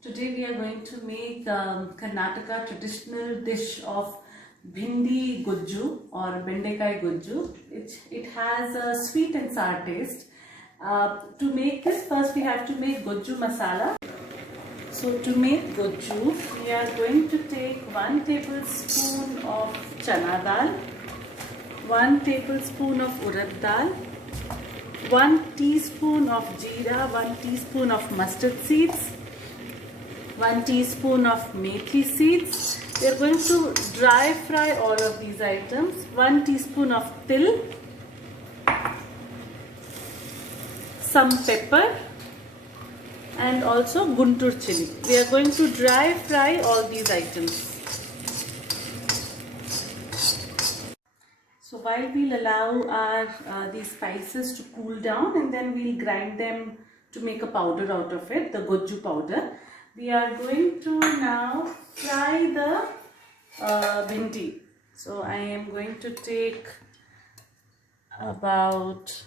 Today we are going to make Karnataka traditional dish of bhindi gujju or bendekai gujju. It has a sweet and sour taste. To make this, first we have to make gujju masala. So to make gujju, we are going to take 1 tablespoon of chana dal, 1 tablespoon of urad dal, 1 teaspoon of jeera, 1 teaspoon of mustard seeds, 1 teaspoon of methi seeds. We are going to dry fry all of these items. 1 teaspoon of til, some pepper, and also guntur chili. We are going to dry fry all these items. So while we'll allow our these spices to cool down, and then we'll grind them to make a powder out of it, the gujju powder. We are going to now fry the bhindi. So I am going to take about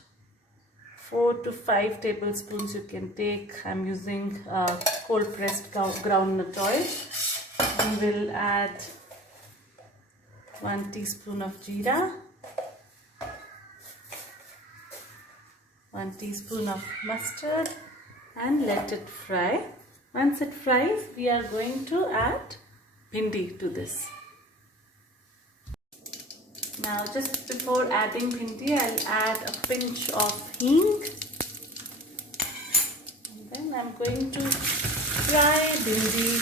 4 to 5 tablespoons you can take. I'm using cold pressed groundnut oil. We will add 1 teaspoon of jeera, 1 teaspoon of mustard, and let it fry. Once it fries, we are going to add bhindi to this. Now just before adding bhindi, I'll add a pinch of hing. And then I'm going to fry bhindi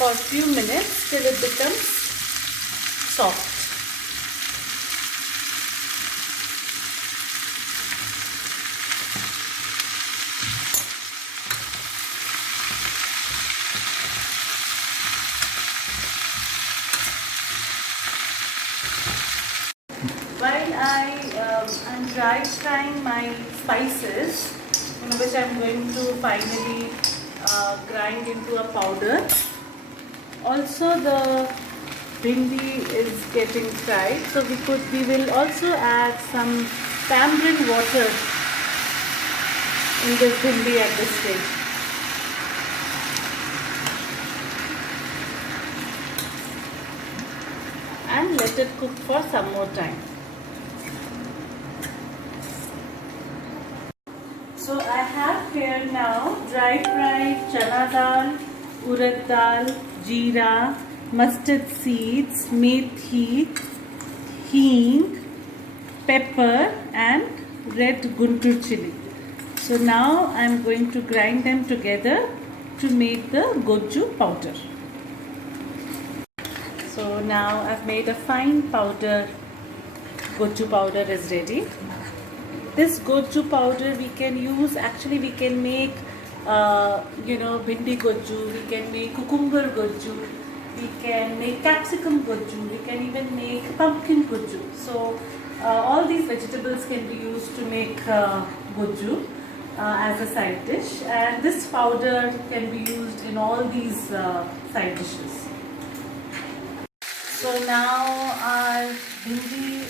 for a few minutes till it becomes soft. While I'm dry frying my spices, which I'm going to finally grind into a powder. Also the bhindi is getting fried, so we will also add some tamarind water in this bhindi at this stage. And let it cook for some more time. So I have here now dry fried chana dal, urad dal, jeera, mustard seeds, methi, hing, pepper, and red guntur chili. So now I am going to grind them together to make the gujju powder. So now I've made a fine powder. Gujju powder is ready. This gujju powder we can use, actually we can make bhindi gujju, we can make cucumber gujju, we can make capsicum gujju, we can even make pumpkin gujju. So all these vegetables can be used to make gujju as a side dish, and this powder can be used in all these side dishes. So now our bhindi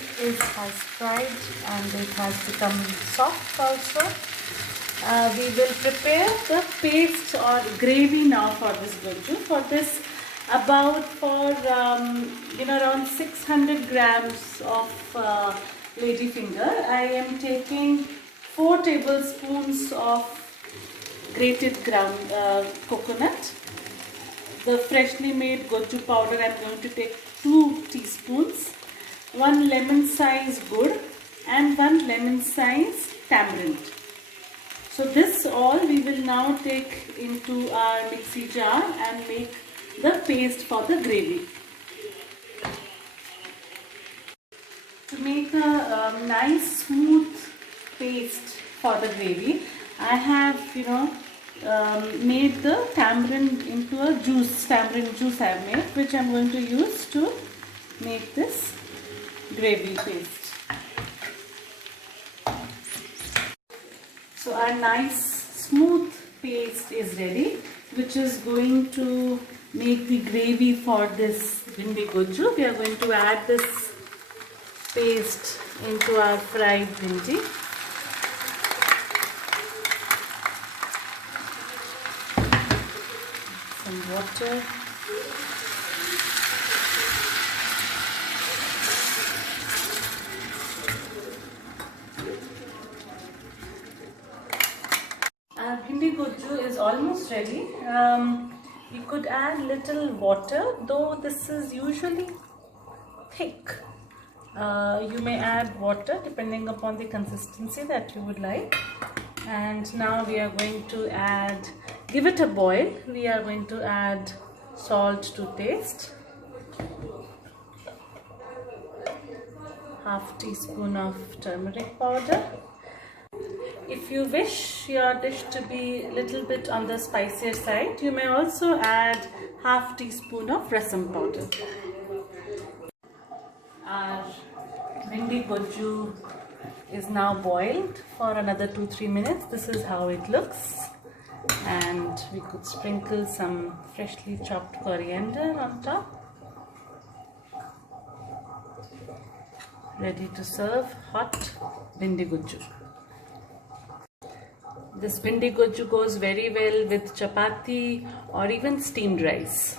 has fried and it has become soft also. We will prepare the paste or gravy now for this gujju. For this, around 600 grams of ladyfinger. I am taking 4 tablespoons of grated ground coconut. The freshly made gujju powder I am going to take 2 teaspoons, 1 lemon size gur, and 1 lemon size tamarind. So this all we will now take into our mixie jar and make the paste for the gravy. To make a nice smooth paste for the gravy, I have made the tamarind into a juice. Tamarind juice I have made, which I am going to use to make this gravy paste. So our nice smooth paste is ready, which is going to make the gravy for this bhindi gujju. We are going to add this paste into our fried bhindi. some water. Our bhindi gujju is almost ready. You could add little water, though this is usually thick. You may add water depending upon the consistency that you would like. And now we are going to give it a boil. We are going to add salt to taste, half teaspoon of turmeric powder. If you wish your dish to be a little bit on the spicier side, you may also add half teaspoon of rasam powder. Our bhindi gujju is now boiled for another 2-3 minutes. This is how it looks, and we could sprinkle some freshly chopped coriander on top. Ready to serve hot bhindi gujju. This bhindi gujju goes very well with chapati or even steamed rice.